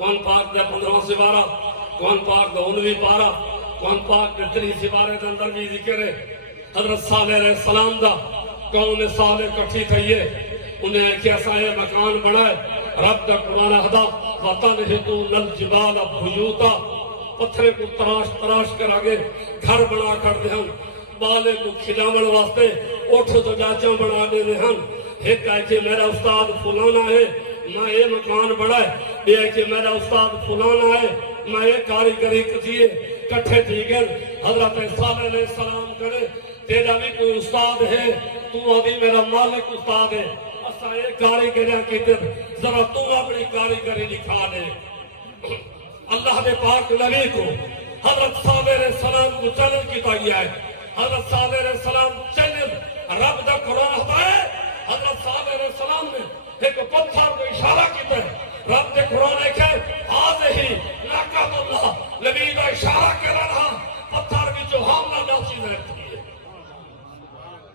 قرآن پاک دے 15 سپارہ، قرآن پاک دے 19 پارہ، قرآن پاک دے 3 سپارے دے اندر بھی ذکر ہے حضرت صالح علیہ السلام دا قوم صالح کٹھی تھئیے انہیں ایک ایسا ہے مکان بنائے رب دا قرآن احدا وَتَنْحِتُونَ الْجِبَالَ بُيُوتًا پتھرے کو تراش کر آگے گھر بنا کر دے ہم بالے کو کھلاون واسطے اٹھ تو جاچاں بنا دے دے ہم ایک ہے کہ میرا استاد فلانا ہے میں یہ مکان بڑھائے یہ ہے کہ میرا استاد فلانا ہے میں یہ کاریگری کتیے کٹھے تھی گل حضرت صالح علیہ السلام کرے تیرا بھی کوئی استاد ہے تو ابھی میرا مالک استاد ہے اسا یہ کاریگریاں کی در ذرا تو اپنی کاریگری دکھا دے اللہ دے پاک نبی کو حضرت صالح علیہ السلام کو چیلنج کی تائی ہے حضرت صالح علیہ السلام چیلنج رب دا قرآن ہوتا ہے حضرت صالح علیہ السلام نے ایک پتھر کو اشارہ کیتا ہے رب دے قرآن ہے کہ آج ہی ناکہ اللہ نبی دا اشارہ